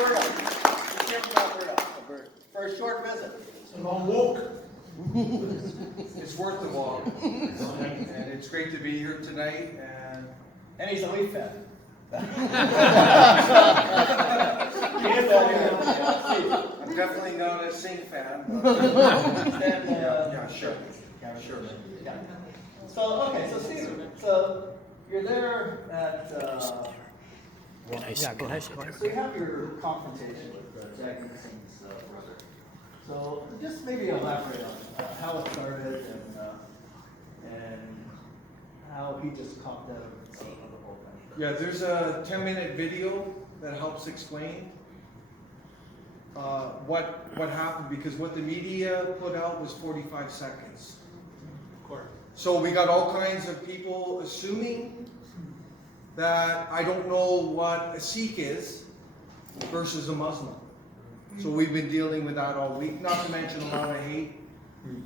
Alberta. He came from Alberta for a short visit. So I'm woke. It's worth the walk, and it's great to be here tonight. And he's a Leaf fan. I'm definitely not a Singh fan. Yeah, sure. Yeah. So, okay, so Stephen, so you're there at, so you have your confrontation with Gurratan Singh's brother. So just maybe elaborate on how it started and how he just copped out of the whole thing. Yeah, there's a 10-minute video that helps explain what happened, because what the media put out was 45 seconds. Of course. So we got all kinds of people assuming that I don't know what a Sikh is versus a Muslim. So we've been dealing with that all week, not to mention a lot of hate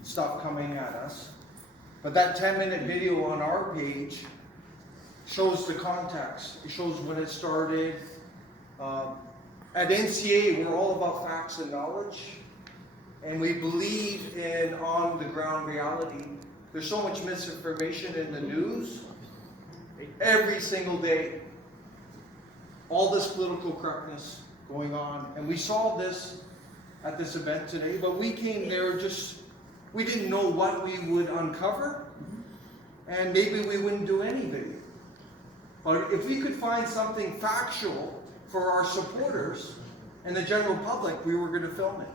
stuff coming at us. But that 10-minute video on our page shows the context. It shows when it started. At NCA, we're all about facts and knowledge, and we believe in on-the-ground reality. There's so much misinformation in the news every single day. All this political correctness going on, and we saw this at this event today, but we came there we didn't know what we would uncover, and maybe we wouldn't do anything. But if we could find something factual for our supporters and the general public, we were going to film it.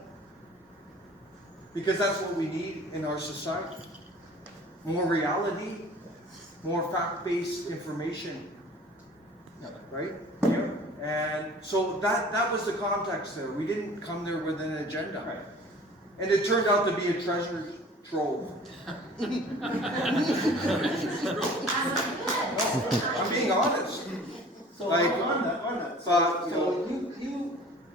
Because that's what we need in our society. More reality, more fact-based information. Right? Yeah. And so that was the context there. We didn't come there with an agenda. Right. And it turned out to be a treasure trove. I'm being honest. So on that,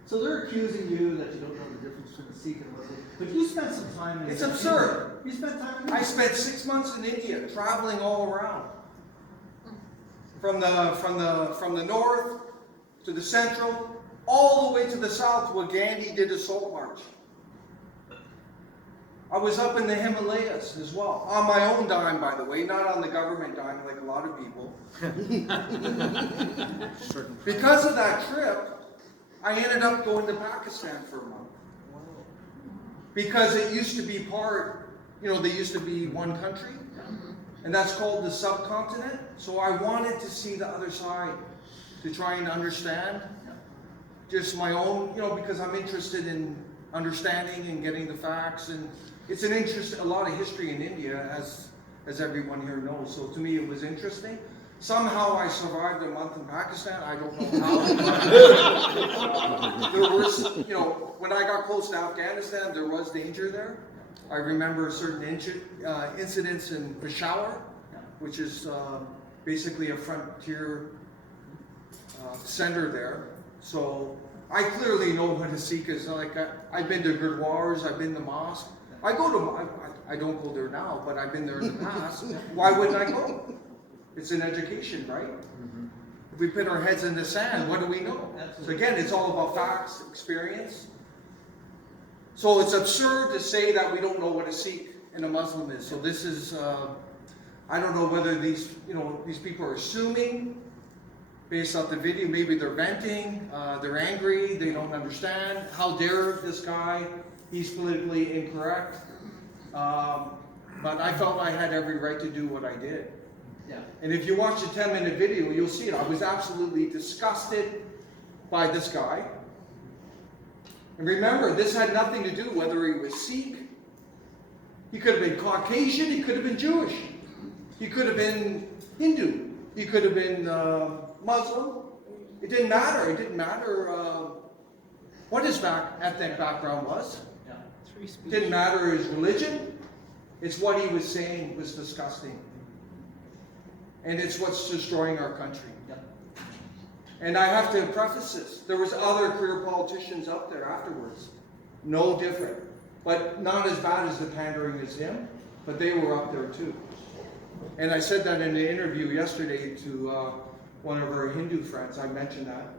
so they're accusing you that you don't know the difference between the Sikh and Muslim, but you spent some time in It's absurd. India. You spent time in India. I spent 6 months in India, traveling all around. From the north to the central, all the way to the south where Gandhi did a salt march. I was up in the Himalayas as well, on my own dime, by the way, not on the government dime like a lot of people. Because of that trip, I ended up going to Pakistan for a month. Because it used to be they used to be one country, and that's called the subcontinent. So I wanted to see the other side, to try and understand just my own, because I'm interested in understanding and getting the facts, and it's a lot of history in India, as everyone here knows. So to me, it was interesting. Somehow I survived a month in Pakistan. I don't know how. There was, when I got close to Afghanistan, there was danger there. I remember certain incidents in Peshawar, which is basically a frontier center there. So I clearly know what a Sikh is. Like I've been to Gurdwaras, I've been to mosque. I don't go there now, but I've been there in the past. Why wouldn't I go? It's an education, right? Mm-hmm. If we put our heads in the sand, what do we know? So again, it's all about facts, experience. So it's absurd to say that we don't know what a Sikh and a Muslim is. So this is, I don't know whether these people are assuming based off the video. Maybe they're venting, they're angry, they don't understand. How dare this guy? He's politically incorrect. But I felt I had every right to do what I did. Yeah. And if you watch the 10-minute video, you'll see it. I was absolutely disgusted by this guy. And remember, this had nothing to do whether he was Sikh. He could have been Caucasian. He could have been Jewish. He could have been Hindu. He could have been Muslim. It didn't matter. It didn't matter what his ethnic background was. Yeah. It didn't matter his religion. It's what he was saying was disgusting. And it's what's destroying our country. Yeah. And I have to preface this. There was other career politicians up there afterwards. No different. But not as bad as the pandering as him. But they were up there too. And I said that in the interview yesterday to one of our Hindu friends. I mentioned that.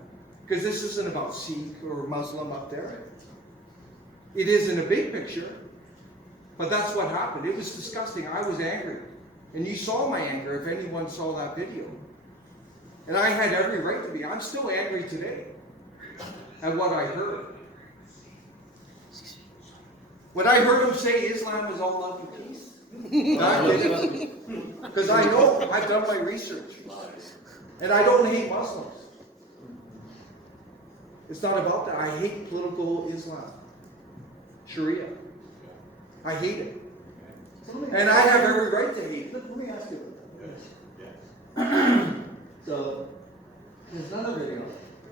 Because this isn't about Sikh or Muslim up there. It is in a big picture, but that's what happened. It was disgusting. I was angry. And you saw my anger if anyone saw that video. And I had every right to be. I'm still angry today at what I heard. When I heard him say Islam is all love and peace, because I know, I've done my research. And I don't hate Muslims. It's not about that. I hate political Islam. Sharia. I hate it. And I have every right to hate it. Let me ask you about that. So, there's another video.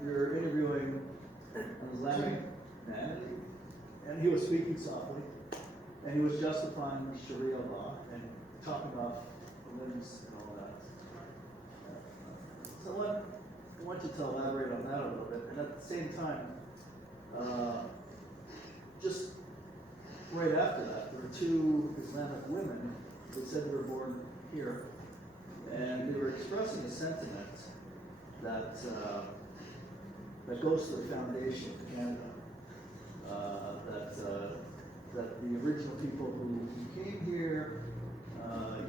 You're interviewing an Islamic man, and he was speaking softly, and he was justifying the Sharia law and talking about limbs and all that. So I want you to elaborate on that a little bit, and at the same time, just right after that, there were two Islamic women who said they were born here, and they were expressing a sentiment that that goes to the foundation of Canada, that the original people who came here,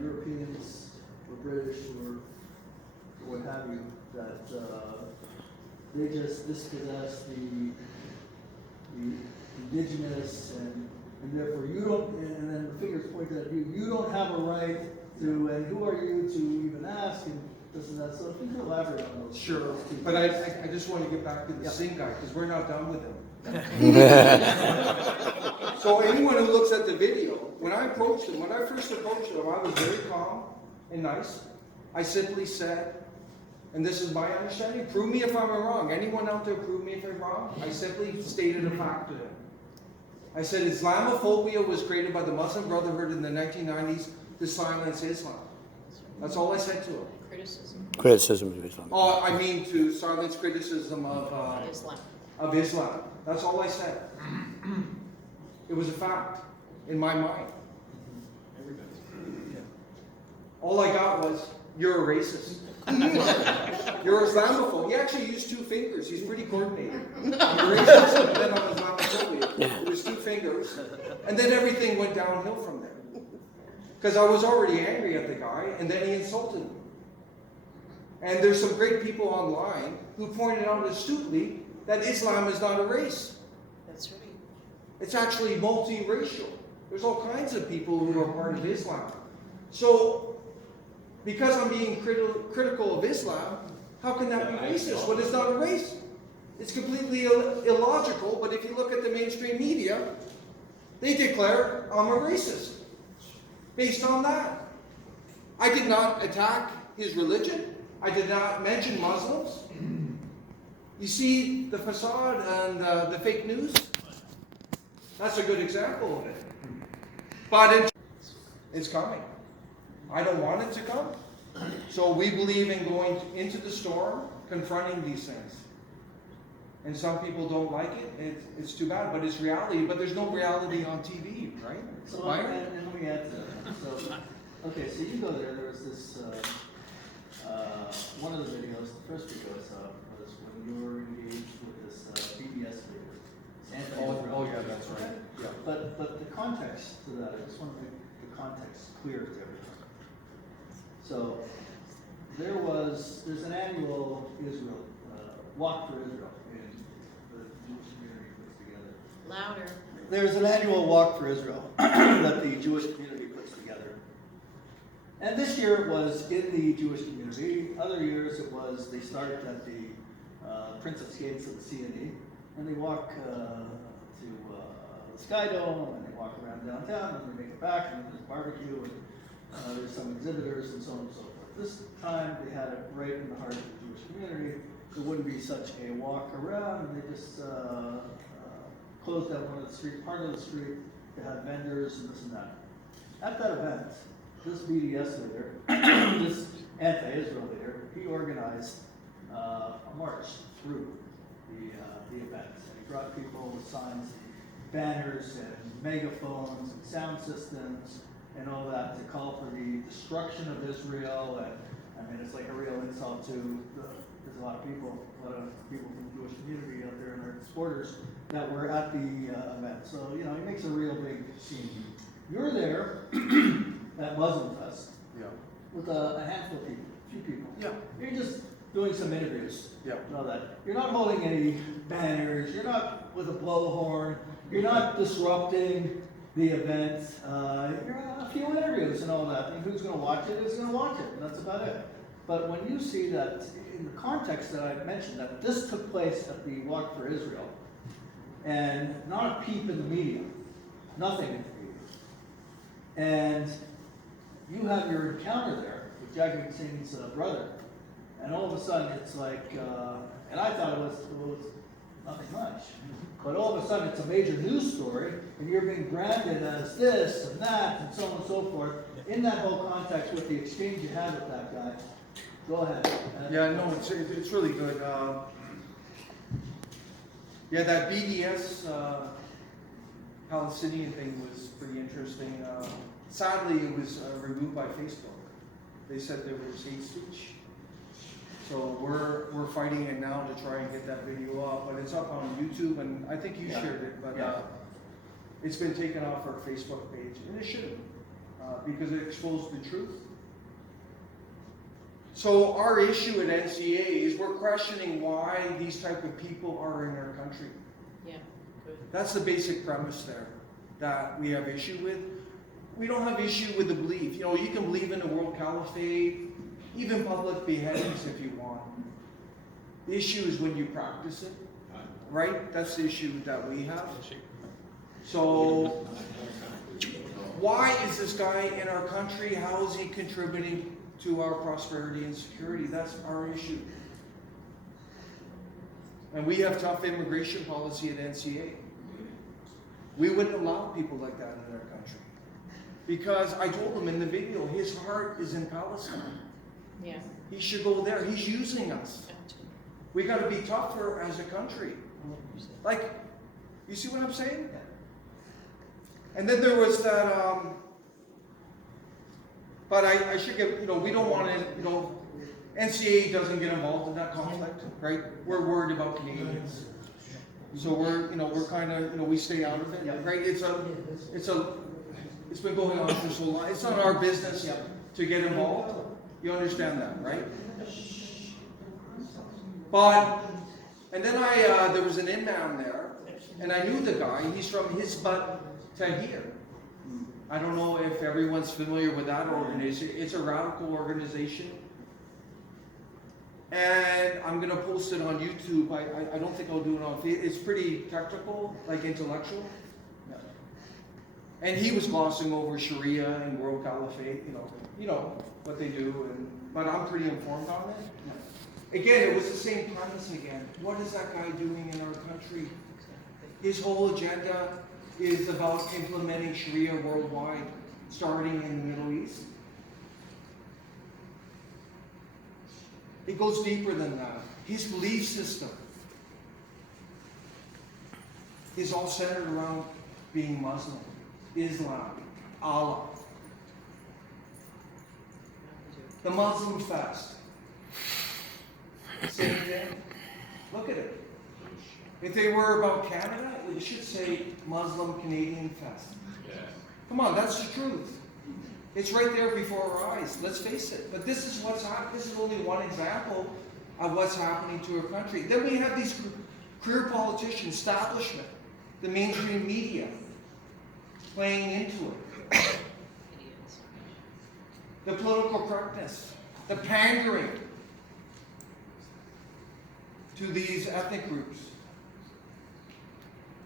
Europeans or British or what have you, that they just dispossess the indigenous and therefore you don't, and then the fingers pointed at you, you don't have a right to, and who are you to even ask, and this and that. So if you could elaborate on those. Sure, but I just want to get back to the Singh guy, because we're not done with him. So anyone who looks at the video, when I first approached him, I was very calm and nice. I simply said, and this is my understanding, prove me if I'm wrong. Anyone out there prove me if I'm wrong? I simply stated a fact to him. I said Islamophobia was created by the Muslim Brotherhood in the 1990s to silence Islam. That's all I said to him. Criticism of Islam. Oh, I mean to silence criticism of Islam. That's all I said. It was a fact in my mind. All I got was, you're a racist. You're Islamophobe. He actually used two fingers. He's pretty coordinated. I'm a racist, and then I'm Islamophobia. It was two fingers. And then everything went downhill from there. Because I was already angry at the guy, and then he insulted me. And there's some great people online who pointed out astutely that Islam is not a race. That's right. It's actually multiracial. There's all kinds of people who are part of Islam. So, because I'm being critical of Islam, how can that be racist when it's not a race? It's completely illogical, but if you look at the mainstream media, they declare I'm a racist based on that. I did not attack his religion. I did not mention Muslims. You see the facade and the fake news? That's a good example of it. But it's coming. I don't want it to come. So we believe in going into the storm, confronting these things. And some people don't like it. It's too bad, but it's reality. But there's no reality on TV, right? So and let me add to that. So, okay, so you go there. There was this one of the videos. The first video I saw was when you were engaged with this BDS leader. Oh yeah, that's right. Yeah. But the context to that, I just want to make the context clear to everyone. So there's an annual Israel walk for Israel in the Jewish community puts together. Louder. There's an annual walk for Israel that the Jewish community puts together. And this year it was in the Jewish community. Other years it was, they start at the Princess Gates of the CNE, and they walk to the Sky Dome, and they walk around downtown, and they make it back, and there's barbecue, and there's some exhibitors, and so on and so forth. This time they had it right in the heart of the Jewish community. It wouldn't be such a walk around, and they just closed down part of the street. They had vendors and this and that. At that event, this BDS leader, this anti-Israel leader, he organized a march through the event. And he brought people with signs, banners, and megaphones, and sound systems, and all that to call for the destruction of Israel. And I mean, it's like a real insult to there's a lot of people from the Jewish supporters that were at the event. So, you know, he makes a real big scene. You're there at Muslim Fest Yeah. with a handful of people, a few people. Yeah. You're just doing some interviews. Yeah. And all that. You're not holding any banners. You're not with a blowhorn. You're not disrupting the event. You're a few interviews and all that. And who's going to watch it is going to watch it. And that's about it. But when you see that in the context that I mentioned, that this took place at the Walk for Israel, and not a peep in the media, nothing in the media, and you have your encounter there with Gurratan Singh's brother, and all of a sudden it's like, and I thought it was nothing much, but all of a sudden it's a major news story, and you're being branded as this and that, and so on and so forth. In that whole context with the exchange you had with that guy, go ahead. Yeah, no, it's really good. Yeah, that BDS Palestinian thing was pretty interesting. Sadly, it was removed by Facebook. They said there was hate speech. So we're fighting it now to try and get that video up, but it's up on YouTube, and I think you shared it, but it's been taken off our Facebook page, and it shouldn't, because it exposed the truth. So our issue at NCA is we're questioning why these type of people are in our country. Yeah, good. That's the basic premise there that we have issue with. We don't have issue with the belief. You know, you can believe in a world caliphate, even public beheadings if you want. The issue is when you practice it, right? That's the issue that we have. So why is this guy in our country? How is he contributing to our prosperity and security? That's our issue. And we have tough immigration policy at NCA. We wouldn't allow people like that in our country. Because I told him in the video, his heart is in Palestine. Yeah. He should go there. He's using us. We got to be tougher as a country. Like, you see what I'm saying? And then there was that, but I should get, you know, we don't want to, you know, NCA doesn't get involved in that conflict, right? We're worried about Canadians. So we're, you know, we're kind of, you know, we stay out of it, right? It's been going on for so long. It's not our business to get involved. You understand that, right? But, and then there was an inbound there, and I knew the guy. He's from Hizbut Tahrir. I don't know if everyone's familiar with that organization. It's a radical organization. And I'm going to post it on YouTube. I don't think I'll do it on Facebook. It's pretty technical, like intellectual. And he was glossing over Sharia and World Caliphate, you know what they do. But I'm pretty informed on it. Again, it was the same premise again. What is that guy doing in our country? His whole agenda is about implementing Sharia worldwide, starting in the Middle East. It goes deeper than that. His belief system is all centered around being Muslim, Islam, Allah. The Muslim fast. Same thing. Look at it. If they were about Canada, it should say Muslim Canadian Fest. Yeah. Come on, that's the truth. It's right there before our eyes. Let's face it. But this is what's happening. This is only one example of what's happening to our country. Then we have these career politicians, establishment, the mainstream media playing into it. The political correctness, the pandering to these ethnic groups,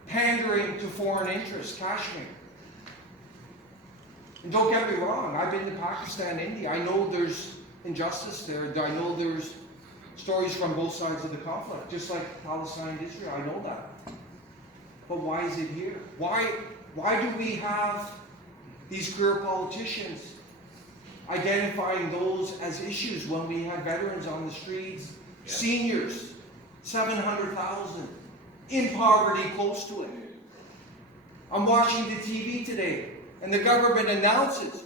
pandering to foreign interests, Kashmir. And don't get me wrong, I've been to Pakistan, India. I know there's injustice there. I know there's stories from both sides of the conflict, just like Palestine and Israel. I know that. But why is it here? Why do we have these career politicians identifying those as issues when we have veterans on the streets, seniors, 700,000, in poverty close to it? I'm watching the TV today, and the government announces,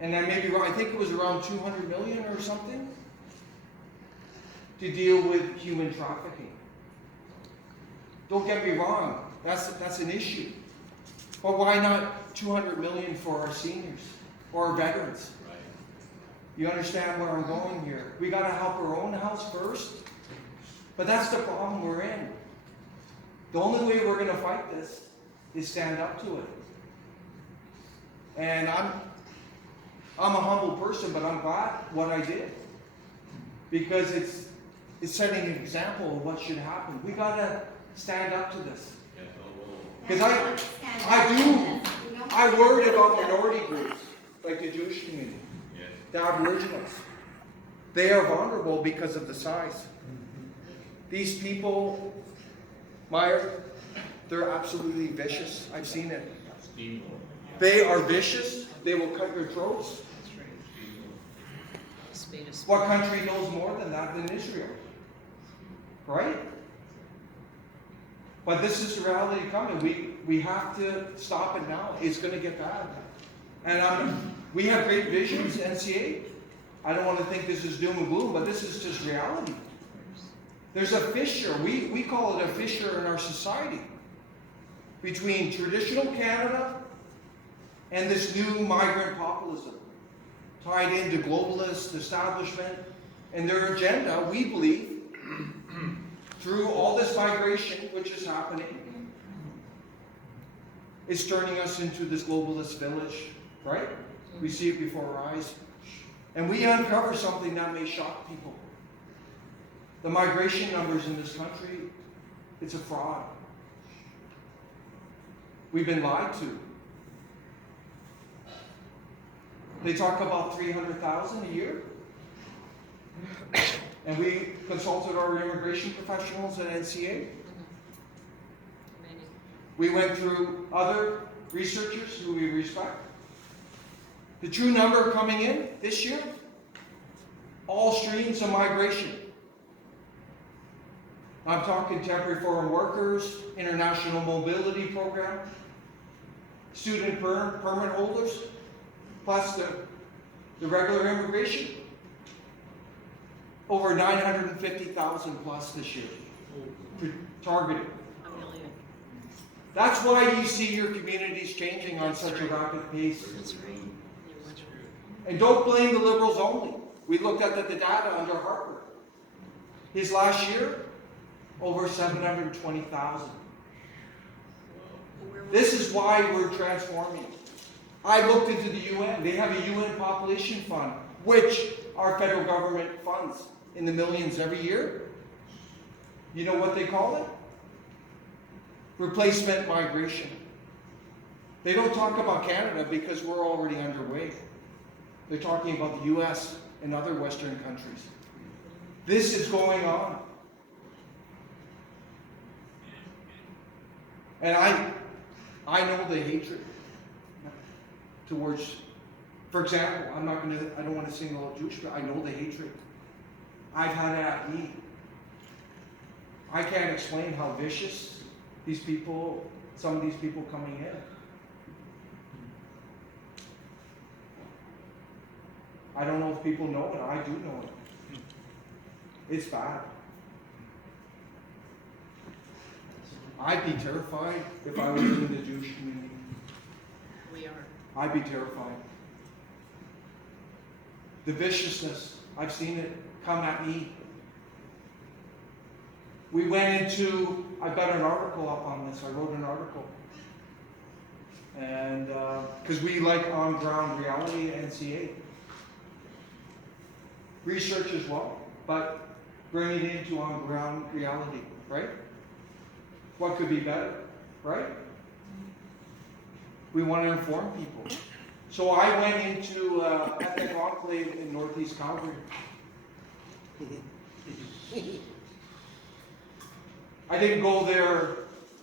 and I may be wrong, I think it was around 200 million or something, to deal with human trafficking. Don't get me wrong, that's an issue. But why not 200 million for our seniors or our veterans? Right. You understand where I'm going here? We got to help our own house first. But that's the problem we're in. The only way we're going to fight this is stand up to it. And I'm a humble person, but I'm glad what I did. Because it's setting an example of what should happen. We got to stand up to this. Because I worried about minority groups, like the Jewish community, the Aboriginals. They are vulnerable because of the size. These people, they're absolutely vicious. I've seen it. They are vicious. They will cut your throats. What country knows more than that than Israel? Right? But this is the reality coming. We have to stop it now. It's going to get bad. And we have great visions, NCA. I don't want to think this is doom and gloom, but this is just reality. There's a fissure. We call it a fissure in our society between traditional Canada and this new migrant populism tied into globalist establishment and their agenda, we believe, through all this migration which is happening, is turning us into this globalist village, right? We see it before our eyes. And we uncover something that may shock people. The migration numbers in this country, it's a fraud. We've been lied to. They talk about 300,000 a year. And we consulted our immigration professionals at NCA. We went through other researchers who we respect. The true number coming in this year, all streams of migration. I'm talking temporary foreign workers, international mobility program, student permit holders, plus the regular immigration. Over 950,000 plus this year, targeted. That's why you see your communities changing on such a rapid pace. And don't blame the Liberals only. We looked at the data under Harper. His last year, over 720,000. This is why we're transforming. I looked into the UN. They have a UN population fund, which our federal government funds in the millions every year. You know what they call it? Replacement migration. They don't talk about Canada because we're already underway. They're talking about the US and other Western countries. This is going on. And I know the hatred towards, for example, I don't want to single out Jewish, but I know the hatred. I've had it at me. I can't explain how vicious these people, some of these people coming in. I don't know if people know it. I do know it. It's bad. I'd be terrified if I was in the Jewish community. We are. I'd be terrified. The viciousness, I've seen it come at me. We went into, I've got an article up on this. I wrote an article. And because we like on-ground reality at NCA. Research as well, but bring it into on-ground reality, right? What could be better, right? We want to inform people. So I went into ethnic enclave in Northeast Calgary. I didn't go there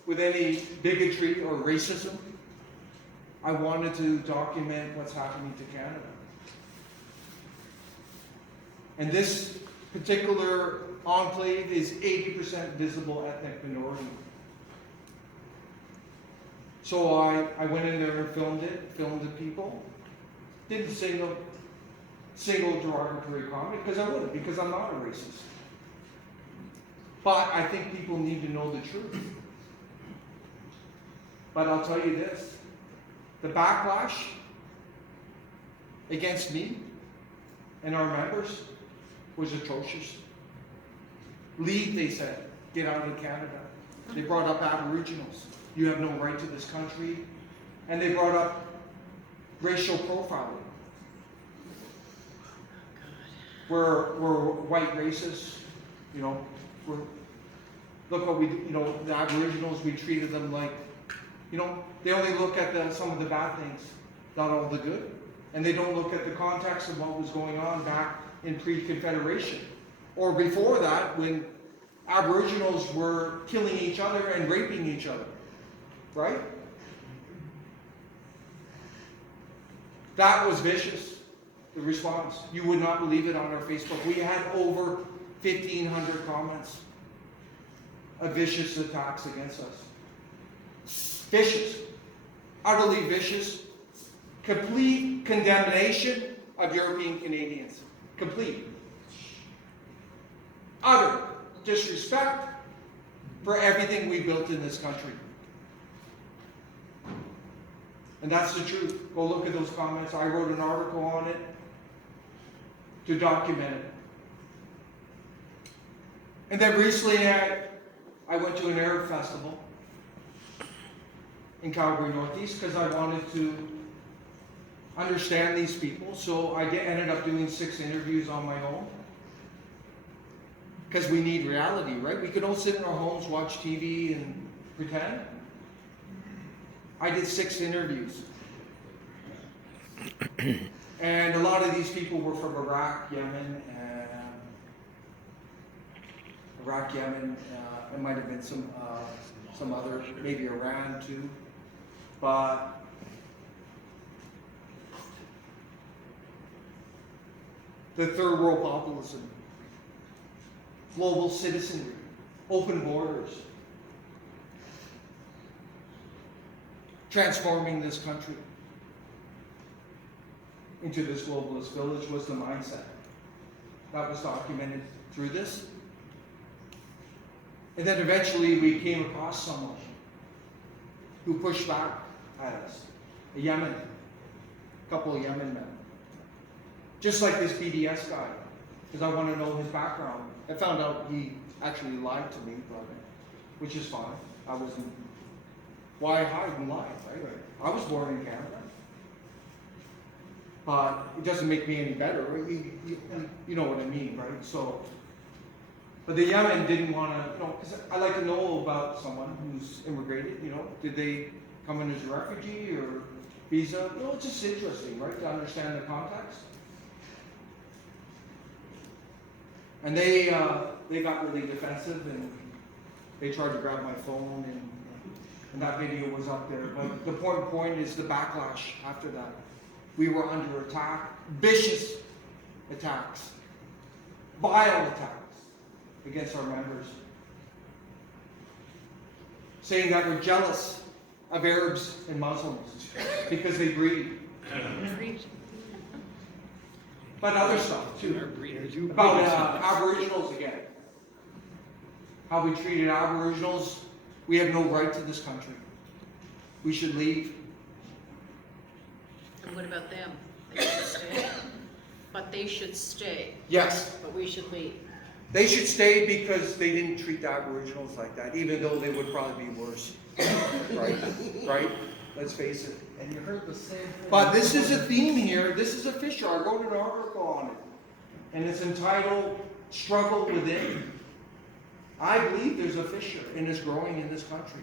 with any bigotry or racism. I wanted to document what's happening to Canada. And this particular enclave is 80% visible ethnic minority. So I went in there and filmed the people. Didn't single derogatory comment, because I wouldn't, because I'm not a racist. But I think people need to know the truth. But I'll tell you this, the backlash against me and our members was atrocious. Leave, they said, get out of Canada. They brought up Aboriginals. You have no right to this country. And they brought up racial profiling. We're white racists, you know, look what we, you know, the Aboriginals, we treated them like, you know, they only look at some of the bad things, not all the good. And they don't look at the context of what was going on back in pre-Confederation. Or before that, when Aboriginals were killing each other and raping each other, right? That was vicious, the response. You would not believe it on our Facebook. We had over 1,500 comments of vicious attacks against us. Vicious. Utterly vicious. Complete condemnation of European Canadians. Complete. Utter disrespect for everything we built in this country. And that's the truth. Go look at those comments. I wrote an article on it to document it. And then recently I went to an Arab festival in Calgary Northeast because I wanted to understand these people. So I ended up doing 6 interviews on my own. Because we need reality, right? We could all sit in our homes, watch TV, and pretend. I did 6 interviews. And a lot of these people were from Iraq, Yemen, it might have been some other, maybe Iran too. But the third world populism, global citizenry, open borders, transforming this country into this globalist village was the mindset. That was documented through this. And then eventually we came across someone who pushed back at us, a couple of Yemen men. Just like this BDS guy, because I want to know his background. I found out he actually lied to me, but which is fine. Why hide and lie, right? I was born in Canada. But it doesn't make me any better. You know what I mean, right? So, but the Yemen didn't want to, you know, because I like to know about someone who's immigrated, you know. Did they come in as a refugee or visa? You know, it's just interesting, right, to understand the context. And they got really defensive and they tried to grab my phone and that video was up there. But the point is the backlash after that. We were under attack, vicious attacks, vile attacks against our members. Saying that we're jealous of Arabs and Muslims because they breed. But other stuff too. About Aboriginals again. How we treated Aboriginals. We have no right to this country. We should leave. And what about them? They should stay. But they should stay. Yes. But we should leave. They should stay because they didn't treat the Aboriginals like that, even though they would probably be worse. Right? Right? Let's face it. And you heard the same thing. But this is a theme here. This is a fissure. I wrote an article on it. And it's entitled Struggle Within. I believe there's a fissure and it's growing in this country.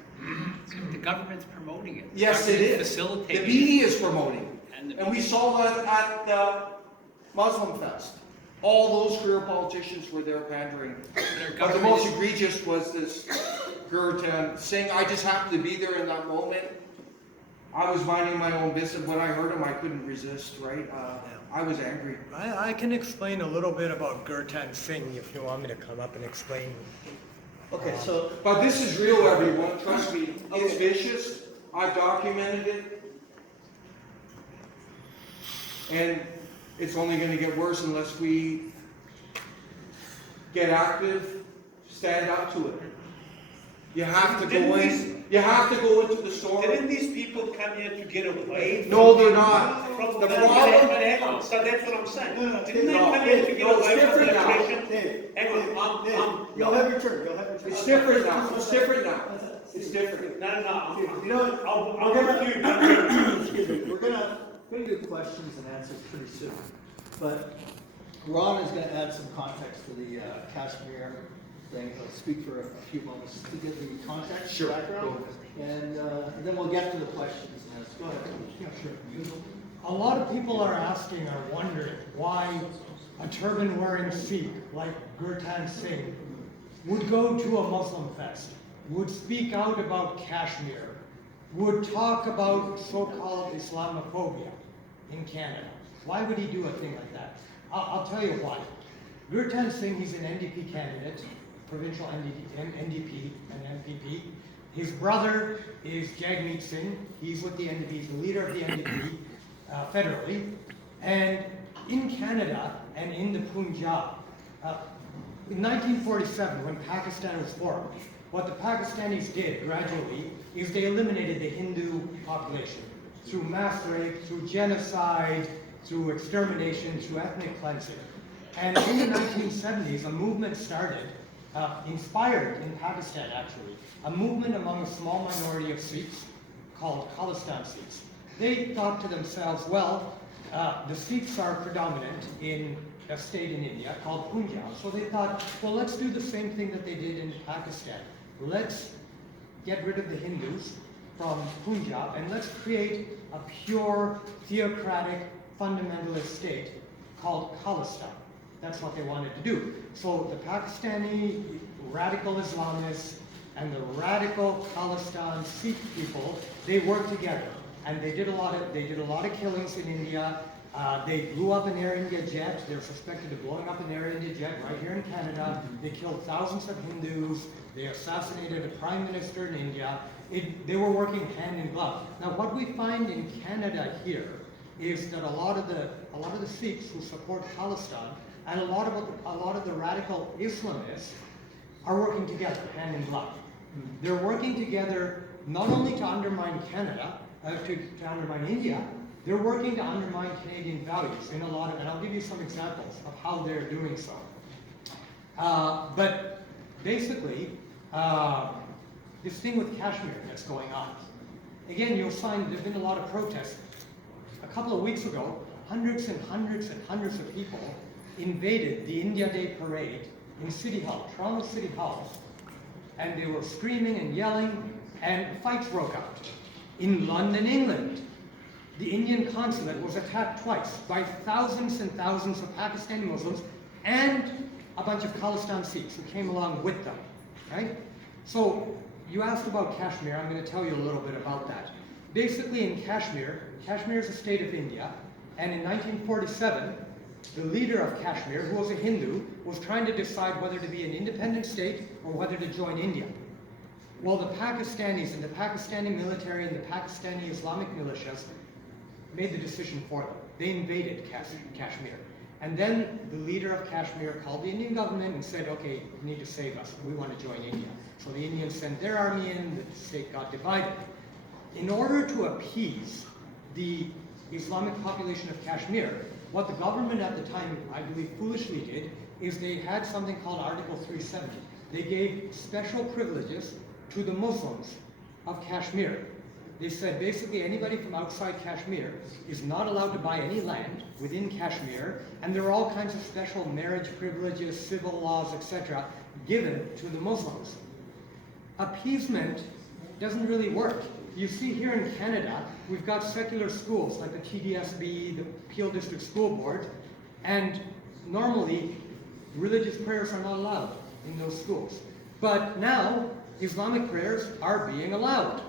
The government's promoting it. Yes, it is. Facilitating the media is promoting it. And we saw that at the Muslim Fest. All those career politicians were there pandering. But the most egregious was this Gurratan Singh. I just happened to be there in that moment. I was minding my own business. When I heard him, I couldn't resist, right? I was angry. I can explain a little bit about Gurratan Singh if you want me to come up and explain. Okay, so But this is real, everyone. Trust me. It's vicious. I've documented it. And it's only going to get worse unless we get active, stand up to it. You have to Didn't go in, you have to go into the store. Didn't these people come here to get away? No, they're not. From The the problem. So that's what I'm saying. No, Didn't they no, come here to get no, it's away from different the now. oppression? Dave, Hang on, Dave, you'll have your turn, you'll have your turn. It's different now, it's different now. It's different. No, You know what? I'll We're give you. gonna, excuse me, we're gonna do questions and answers pretty soon. But Ron is gonna add some context to the Kashmir thing. He'll speak for a few moments to get the context, Sure. background. And then we'll get to the questions and answers. Go ahead. Yeah, sure. A lot of people are asking or wondering why a turban-wearing Sikh like Gurratan Singh would go to a Muslim fest, would speak out about Kashmir, would talk about so-called Islamophobia in Canada. Why would he do a thing like that? I'll tell you why. Gurratan Singh, he's an NDP candidate, provincial NDP and MPP. His brother is Jagmeet Singh. He's with the NDP, he's the leader of the NDP federally. And in Canada and in the Punjab, in 1947, when Pakistan was formed, what the Pakistanis did gradually is they eliminated the Hindu population through mass rape, through genocide, through extermination, through ethnic cleansing. And in the 1970s, a movement started, inspired in Pakistan actually, a movement among a small minority of Sikhs called Khalistan Sikhs. They thought to themselves, well, the Sikhs are predominant in a state in India called Punjab. So they thought, well, let's do the same thing that they did in Pakistan. Let's get rid of the Hindus from Punjab and let's create a pure theocratic fundamentalist state called Khalistan. That's what they wanted to do. So the Pakistani radical Islamists and the radical Khalistan Sikh people, they worked together. And they did a lot of killings in India. They blew up an Air India jet. They're suspected of blowing up an Air India jet right here in Canada. They killed thousands of Hindus. They assassinated a prime minister in India. They were working hand in glove. Now, what we find in Canada here is that a lot of the Sikhs who support Khalistan and a lot of the radical Islamists are working together hand in glove. They're working together not only to undermine Canada, to undermine India, they're working to undermine Canadian values in a lot of, and I'll give you some examples of how they're doing so. But basically, this thing with Kashmir that's going on. Again, you'll find there's been a lot of protests. A couple of weeks ago, hundreds and hundreds and hundreds of people invaded the India Day parade in City Hall, Toronto City Hall, and they were screaming and yelling, and fights broke out. In London, England, the Indian consulate was attacked twice by thousands and thousands of Pakistani Muslims and a bunch of Khalistan Sikhs who came along with them, right? So you asked about Kashmir. I'm going to tell you a little bit about that. Basically in Kashmir, Kashmir is a state of India, and in 1947, the leader of Kashmir, who was a Hindu, was trying to decide whether to be an independent state or whether to join India. Well, the Pakistanis and the Pakistani military and the Pakistani Islamic militias made the decision for them. They invaded Kashmir. And then the leader of Kashmir called the Indian government and said, okay, you need to save us. We want to join India. So the Indians sent their army in, the state got divided. In order to appease the Islamic population of Kashmir, what the government at the time, I believe, foolishly did, is they had something called Article 370. They gave special privileges to the Muslims of Kashmir. They said basically anybody from outside Kashmir is not allowed to buy any land within Kashmir, and there are all kinds of special marriage privileges, civil laws, etc. given to the Muslims. Appeasement doesn't really work. You see here in Canada, we've got secular schools like the TDSB, the Peel District School Board, and normally religious prayers are not allowed in those schools. But now, Islamic prayers are being allowed.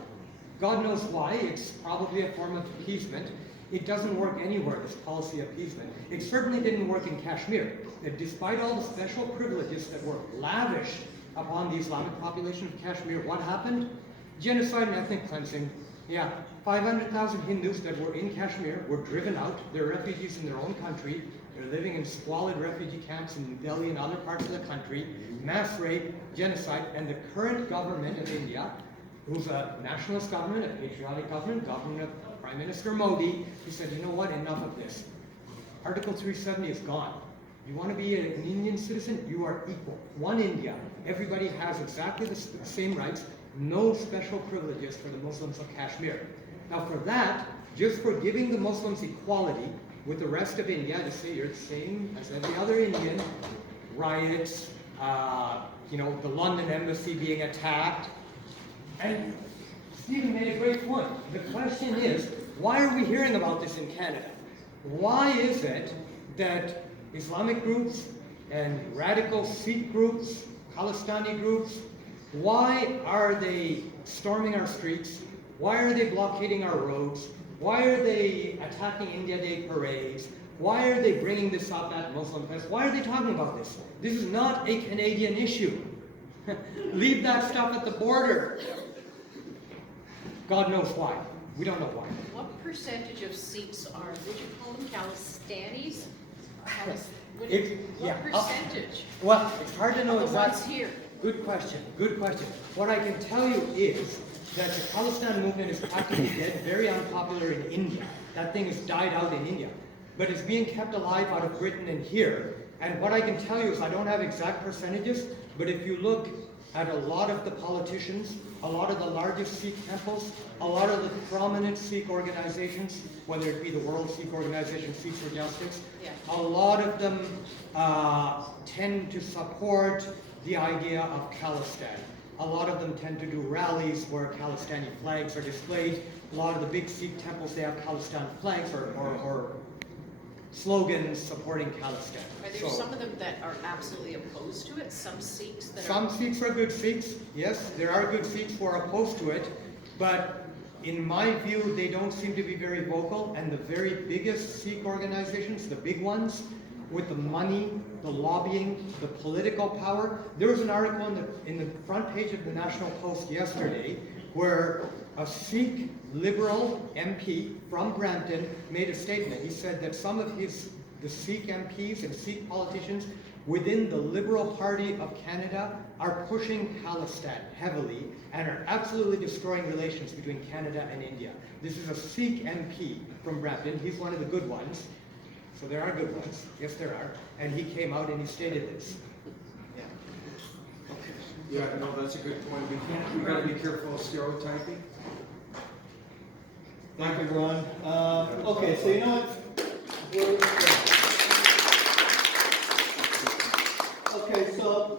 God knows why. It's probably a form of appeasement. It doesn't work anywhere, this policy of appeasement. It certainly didn't work in Kashmir. That despite all the special privileges that were lavished upon the Islamic population of Kashmir, what happened? Genocide and ethnic cleansing. Yeah, 500,000 Hindus that were in Kashmir were driven out. They're refugees in their own country. They're living in squalid refugee camps in New Delhi and other parts of the country, mass rape, genocide, and the current government of India, who's a nationalist government, a patriotic government, government of Prime Minister Modi, he said, you know what, enough of this. Article 370 is gone. You want to be an Indian citizen? You are equal. One India. Everybody has exactly the same rights, no special privileges for the Muslims of Kashmir. Now for that, just for giving the Muslims equality with the rest of India, to say you're the same as every other Indian, riots, the London embassy being attacked, and Stephen made a great point. The question is, why are we hearing about this in Canada? Why is it that Islamic groups and radical Sikh groups, Khalistani groups, why are they storming our streets? Why are they blockading our roads? Why are they attacking India Day parades? Why are they bringing this up at Muslim Fest? Why are they talking about this? This is not a Canadian issue. Leave that stuff at the border. God knows why. We don't know why. What percentage of Sikhs are, would you call them Khalistanis? Yeah. What percentage? Well, it's hard to know The exactly. ones here. Good question, good question. What I can tell you is that the Khalistan movement is practically dead, very unpopular in India. That thing has died out in India. But it's being kept alive out of Britain and here. And what I can tell you is I don't have exact percentages, but if you look at a lot of the politicians, a lot of the largest Sikh temples, a lot of the prominent Sikh organizations, whether it be the World Sikh Organization, Sikhs for Justice, Yeah. a lot of them tend to support the idea of Khalistan. A lot of them tend to do rallies where Khalistani flags are displayed. A lot of the big Sikh temples, they have Khalistan flags or slogans supporting Khalistan. Are there So, some of them that are absolutely opposed to it? Some Sikhs that some are? Sikhs are good Sikhs. Yes, there are good Sikhs who are opposed to it. But in my view, they don't seem to be very vocal. And the very biggest Sikh organizations, the big ones, with the money, the lobbying, the political power. There was an article in the front page of the National Post yesterday where a Sikh liberal MP from Brampton made a statement. He said that some of the Sikh MPs and Sikh politicians within the Liberal Party of Canada are pushing Khalistan heavily and are absolutely destroying relations between Canada and India. This is a Sikh MP from Brampton. He's one of the good ones. So there are good ones. Yes, there are. And he came out and he stated this. Yeah, no, that's a good point. We gotta be careful of stereotyping. Thank you, Ron. Okay, so you know what? Okay, so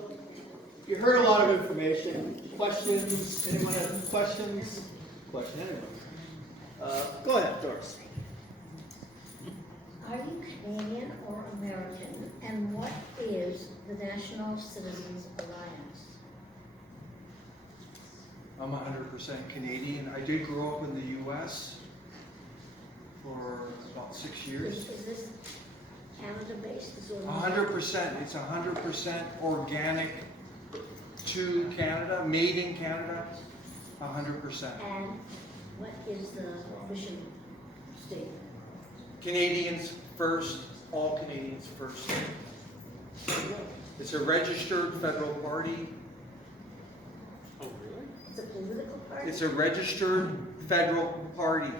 you heard a lot of information. Questions? Anyone have questions? Question, anyone? Go ahead, Doris. Are you Canadian or American? And what is the National Citizens Alliance? I'm 100% Canadian. I did grow up in the US for about 6 years. Is this Canada-based? Is it- 100%. It's 100% organic to Canada, made in Canada, 100%. And what is the mission statement? Canadians first, all Canadians first. It's a registered federal party. It's a political party? It's a registered federal party.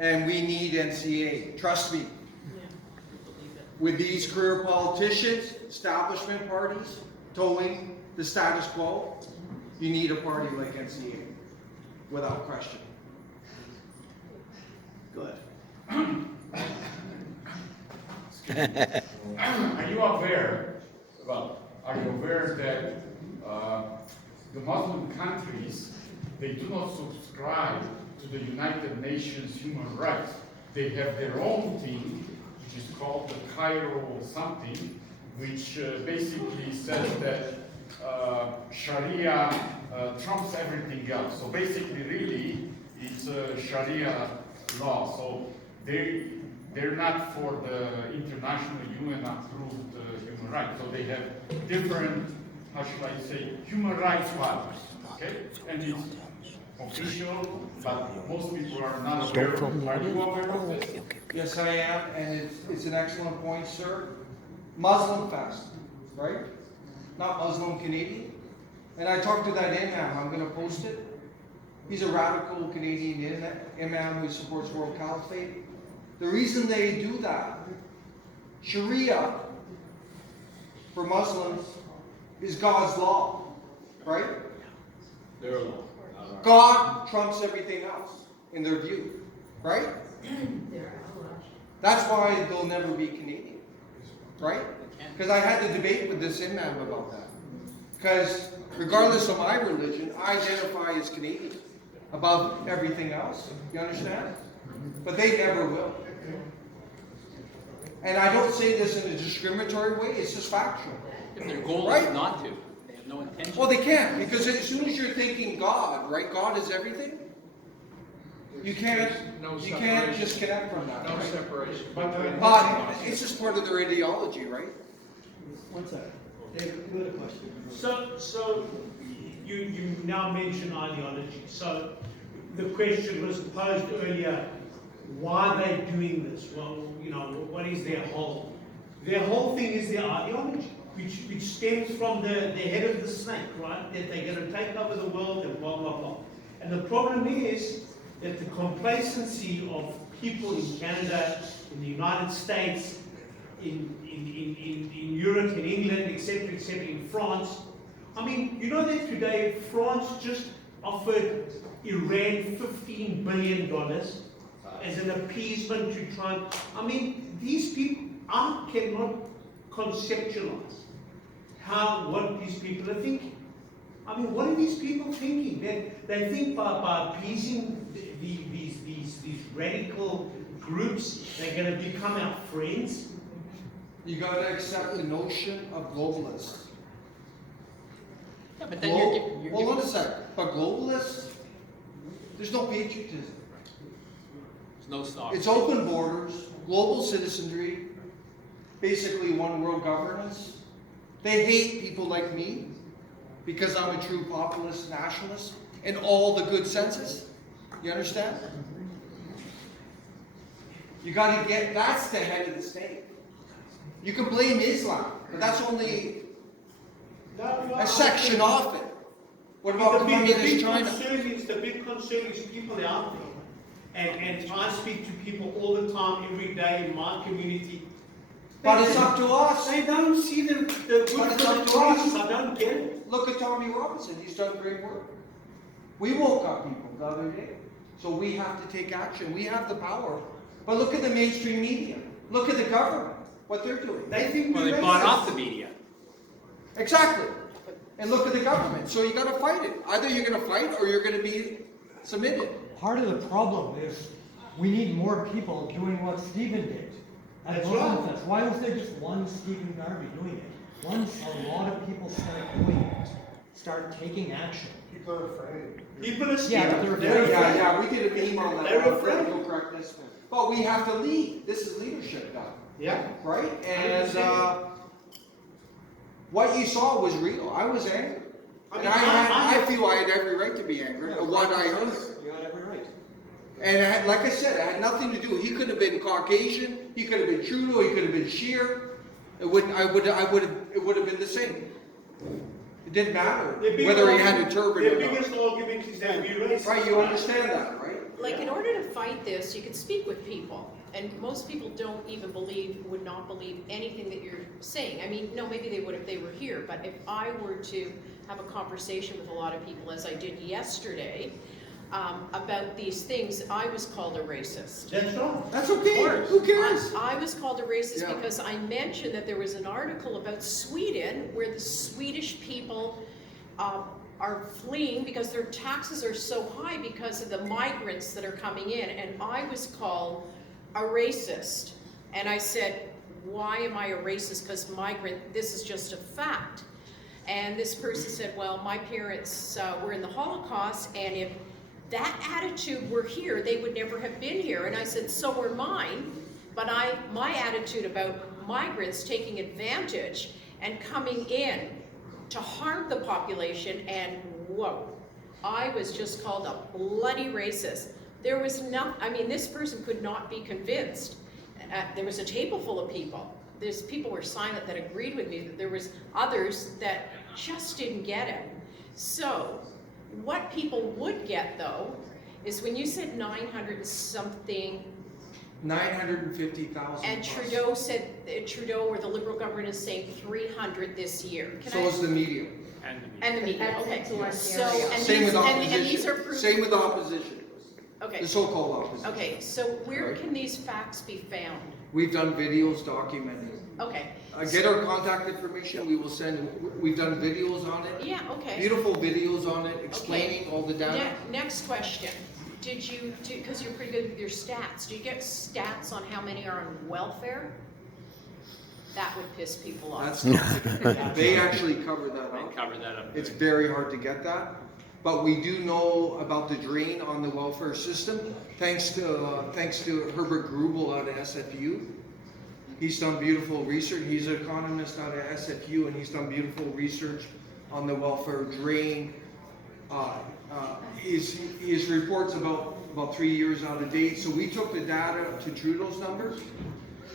And we need NCA. Trust me. Yeah, I believe it. With these career politicians, establishment parties, towing the status quo, you need a party like NCA, without question. Go ahead. Are you aware that the Muslim countries, they do not subscribe to the United Nations human rights? They have their own thing, which is called the Cairo something, which basically says that Sharia trumps everything else. So basically, really, it's Sharia law. So they're not for the international UN approved human rights. So they have different, how should I say, human rights values. Okay, and official, but most people are not aware of it. Are you aware of this? Yes, I am, and it's an excellent point, sir. Muslim fest, right? Not Muslim Canadian. And I talked to that imam, I'm gonna post it. He's a radical Canadian imam who supports world caliphate. The reason they do that, Sharia for Muslims is God's law, right? Their law. God trumps everything else in their view, right? That's why they'll never be Canadian, right? Because I had to debate with this imam about that. Because regardless of my religion, I identify as Canadian above everything else. You understand? But they never will. And I don't say this in a discriminatory way, it's just factual. If their goal Right? is not to, they have no intention. Well, they can't, because as soon as you're thinking God, right? God is everything. You can't disconnect from that. No right? separation. But it's just part of their ideology, right? One second. David, you had a question. So you now mention ideology. So the question was posed earlier, why are they doing this? Well, you know, what is their whole? Their whole thing is their ideology, which stems from the head of the snake, right? That they're going to take over the world and blah, blah, blah. And the problem is that the complacency of people in Canada, in the United States, in Europe, in England, etc., in France. I mean, you know that today France just offered Iran $15 billion as an appeasement to try and, I mean, these people, I cannot conceptualize what these people are thinking. I mean, what are these people thinking? They think by appeasing these radical groups, they're going to become our friends. You got to accept the notion of globalists. Yeah, but then you're Hold on giving, a sec. But globalists, there's no patriotism. there's no sovereignty. It's open borders, global citizenry, basically one world governance. They hate people like me because I'm a true populist nationalist in all the good senses. You understand? You got to get, that's the head of the state. You can blame Islam, but that's only a section of it. What about communist China? The big concern is people out there. And I speak to people all the time, every day in my community. But it's up to us. They don't see the good But it's for up the to us. communities. I don't get it. Look at Tommy Robinson. He's done great work. We woke up people the other day. So we have to take action. We have the power. But look at the mainstream media. Look at the government. What they're doing. They think Well, we're they bought racist. off the media. Exactly. And look at the government. So you got to fight it. Either you're going to fight or you're going to be submitted. Part of the problem is we need more people doing what Stephen did at That's Gurratan right. Fest. Why was there just one Stephen Garvey doing it? Once a lot of people start doing it, start taking action. People are scared. Yeah, but they're They're afraid. Yeah, we did a meme on that. They're on afraid. political correctness. But we have to lead. This is leadership now. Yeah. Right? And what you saw was real. I was angry. And I feel I had every right to be angry at what I heard. You got every right. And like I said, it had nothing to do. He could have been Caucasian. He could have been Trudeau. He could have been Scheer. It would have been the same. It didn't matter whether he had a turban The or not. biggest argument is that we're racist. Right? You understand that, right? Like, in order to fight this, you can speak with people, and most people don't even would not believe anything that you're saying. I mean, no, maybe they would if they were here, but if I were to have a conversation with a lot of people, as I did yesterday, about these things, I was called a racist. That's right. That's okay. Who cares? I was called a racist Yeah. because I mentioned that there was an article about Sweden where the Swedish people are fleeing because their taxes are so high because of the migrants that are coming in, and I was called a racist. And I said, why am I a racist? Because this is just a fact. And this person said, well, my parents were in the Holocaust, and if that attitude were here, they would never have been here. And I said, so were mine, but my attitude about migrants taking advantage and coming in to harm the population, and whoa. I was just called a bloody racist. There was I mean, this person could not be convinced. There was a table full of people. There's people were silent that agreed with me, that there was others that just didn't get it. So, what people would get though, is when you said 900 and something, 950,000. and Trudeau said, Trudeau or the Liberal government is saying 300 this year. So is the media. And the media, okay. So, and Same these, with opposition. and these are proof. Same with opposition. Okay. The so-called opposition. Okay, so where can these facts be found? We've done videos documenting. Okay. Get our contact information, we will send, we've done videos on it. Yeah, okay. Beautiful videos on it, explaining all the data. Next question. Did you, because you're pretty good with your stats, do you get stats on how many are on welfare? That would piss people off. That's, they actually cover that They up. cover that up. It's very hard to get that. But we do know about the drain on the welfare system, thanks to Herbert Grubel out of SFU. He's done beautiful research. He's an economist out of SFU, and he's done beautiful research on the welfare drain. His report's about 3 years out of date. So we took the data to Trudeau's numbers,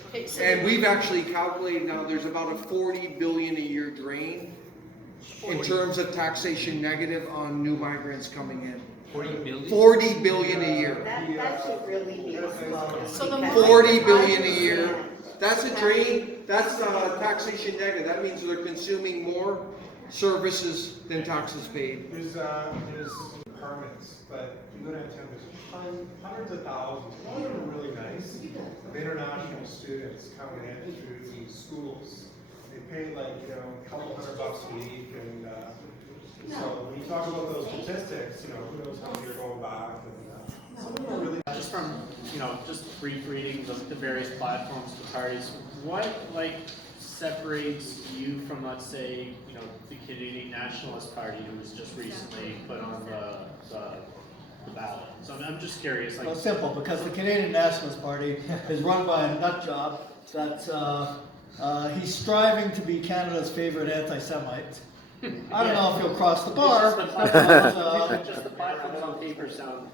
Okay, so and we've actually calculated now there's about a 40 billion a year drain in terms of taxation negative on new migrants coming in. 40 billion? 40 billion a year. That's a really big blow. So the because 40 billion a I year. understand. That's a drain, that's taxation negative. That means they're consuming more services than taxes paid. There's apartments, but you go downtown, there's hundreds of thousands, a lot of them are really nice, of international students coming in through these schools. They pay like, a couple $100 a week, and so when you talk about those statistics, who knows how many are going back, and some of them are really. Just from, just brief reading the various platforms, the parties, what, separates you from, let's say, the Canadian Nationalist Party, who was just recently put on the ballot? So I'm just curious, Well, it's simple, because the Canadian Nationalist Party is run by a nut job that's, he's striving to be Canada's favorite anti-Semite. I don't know if he'll cross the bar, but, just the platforms on paper sound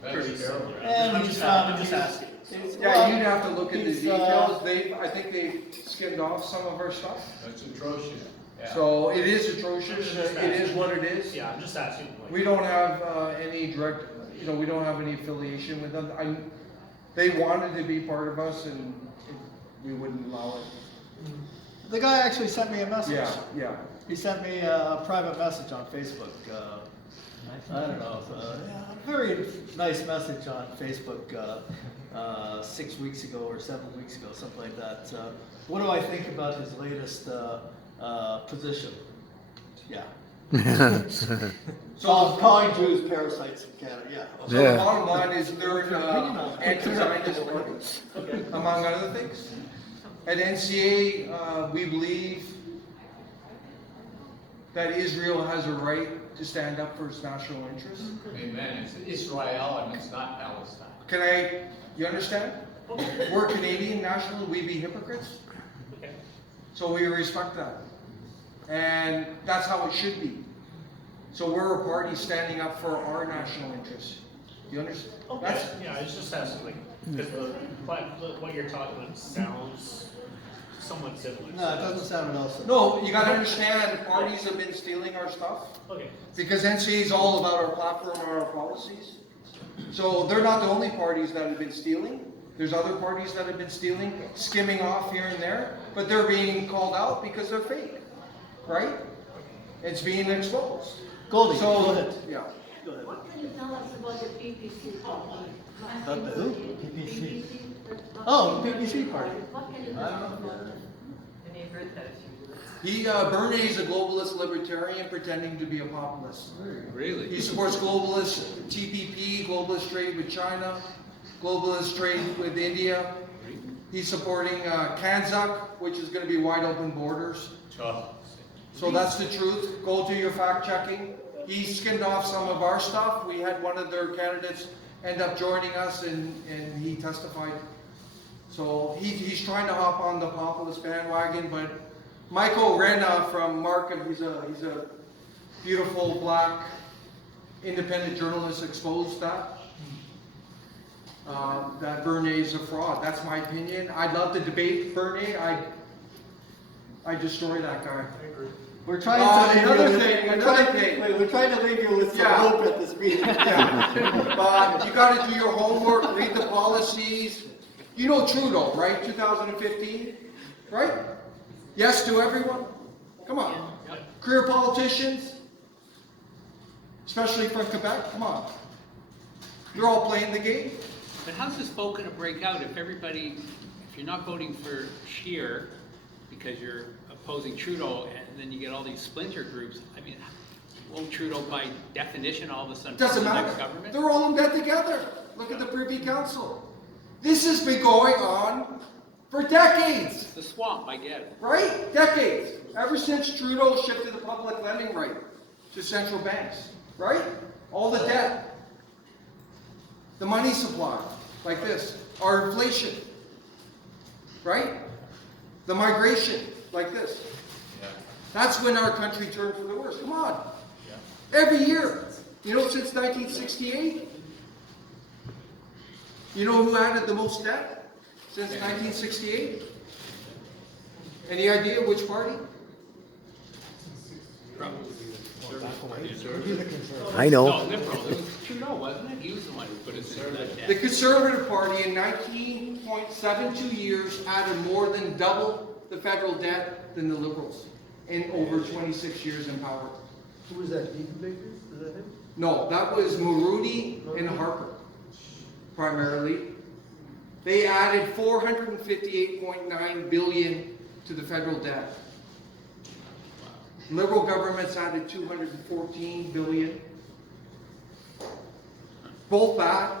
pretty similar. and I'm he's, just asking. Yeah, you'd have to look at the details. I think they skimmed off some of our stuff. That's atrocious. Yeah. So it is atrocious. It is what it is. Yeah, I'm just asking. We don't have any direct, we don't have any affiliation with them. They wanted to be part of us, and we wouldn't allow it. the guy actually sent me a message. Yeah. He sent me a private message on Facebook. I don't know, a very nice message on Facebook 6 weeks ago or 7 weeks ago, something like that. What do I think about his latest position? Yeah. So calling Jews parasites in Canada, yeah. So the bottom line is they're anti-Zionist party, among other things. At NCA, we believe that Israel has a right to stand up for its national interests. Amen. It's Israel and it's not Palestine. You understand? We're Canadian nationals, we be hypocrites. Okay. So we respect that. And that's how it should be. So we're a party standing up for our national interests. You understand? Okay. Yeah, I was just asking, because what you're talking about sounds somewhat similar. No, it doesn't sound at all similar. No, you gotta understand, parties have been stealing our stuff. Okay. Because NCA is all about our platform and our policies. So they're not the only parties that have been stealing. There's other parties that have been stealing, skimming off here and there, but they're being called out because they're fake, right? It's being exposed. Goldie, So, go ahead. yeah. Go ahead. What can you tell us about the PPC party? The who? PPC. Oh, the PPC party. What can you tell I us don't know. about that? Bernie is a globalist libertarian pretending to be a populist. Really? He supports globalist TPP, globalist trade with China, globalist trade with India. He's supporting Kanzuk, which is going to be wide open borders. So that's the truth. Go do your fact checking. He skimmed off some of our stuff. We had one of their candidates end up joining us, and he testified. So he's trying to hop on the populist bandwagon, but Michael Renna from Markham, he's a beautiful black independent journalists exposed that. That Bernays is a fraud. That's my opinion. I'd love to debate Bernays. I destroy that guy. We're trying to leave another you with, thing, we're another trying- thing. wait, we're trying to leave you with some Yeah. hope at this meeting. Yeah. But you got to do your homework, read the policies. You know Trudeau, right? 2015, right? Yes to everyone. Come on. Career politicians, especially from Quebec. Come on. They're all playing the game. But how's this vote gonna break out if everybody, if you're not voting for Scheer because you're opposing Trudeau, and then you get all these splinter groups? I mean, won't Trudeau by definition all of a sudden Doesn't form the matter. next government? They're all in bed together. Look at the Privy Council. This has been going on for decades, It's the swamp, I get it. right? Decades. Ever since Trudeau shifted the public lending right to central banks, right? All the debt. The money supply, like this. Our inflation, right? The migration, like this. That's when our country turned for the worse. Come on. Every year. You know, since 1968. You know who added the most debt since 1968? Any idea which party? I know. No, Liberal, it was Trudeau, wasn't it? He was the one who put us into that The debt. Conservative Party in 19.72 years added more than double the federal debt than the Liberals in over 26 years in power. Who was that, Deacon Baker? Is that him? No, that was Mulroney and Harper, primarily. They added $458.9 billion to the federal debt. Liberal governments added $214 billion. Both bad,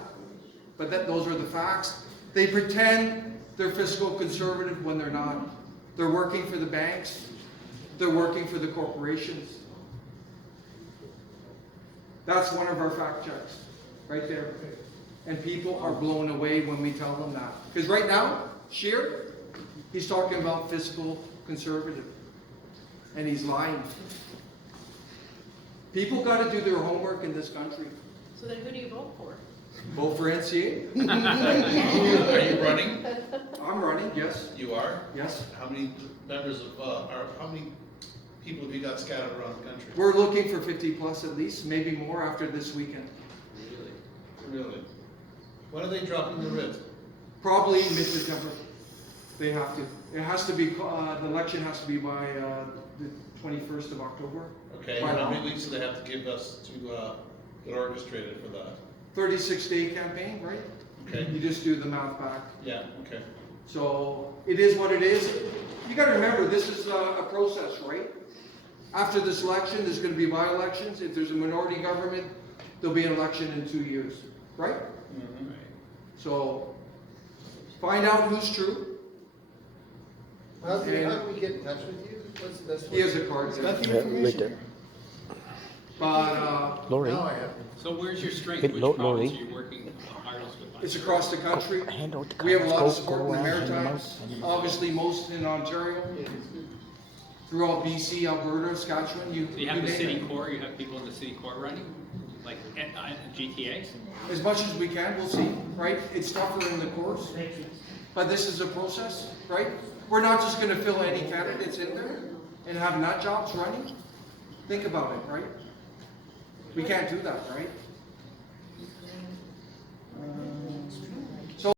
but those are the facts. They pretend they're fiscal conservative when they're not. They're working for the banks. They're working for the corporations. That's one of our fact checks, right there. And people are blown away when we tell them that. Because right now, Scheer, he's talking about fiscal conservative. And he's lying. People got to do their homework in this country. So then who do you vote for? Vote for NCA. Are you running? I'm running, yes. You are? Yes. How many members of, how many people have you got scattered around the country? We're looking for 50 plus at least, maybe more after this weekend. Really? When are they dropping the writ? Probably mid-September. They have to. It has to be, the election has to be by the 21st of October. Okay, By and how now. many weeks do they have to give us to get orchestrated for that? 36-day campaign, right? Okay. You just do the math back. Yeah, okay. So it is what it is. You got to remember, this is a process, right? After this election, there's going to be by-elections. If there's a minority government, there'll be an election in 2 years, right? Mm-hmm. So find out who's true. How do we get in touch with you? What's the best way? He has a card there. Got the Yeah, right information? there. But Lori, Now I have. So where's your strength? Hey, Which Lori. province are you working hardest with? it's across the country. hand out the We have a lot of cards. support in Go the around, hand them Maritimes, out. obviously most in Ontario, throughout BC, Alberta, Saskatchewan, you So you have the name city it. core, you have people in the city core running? Like GTA? As much as we can, we'll see, right? It's tougher in the course, but this is a process, right? We're not just gonna fill any candidates in there and have nut jobs running. Think about it, right? We can't do that, right?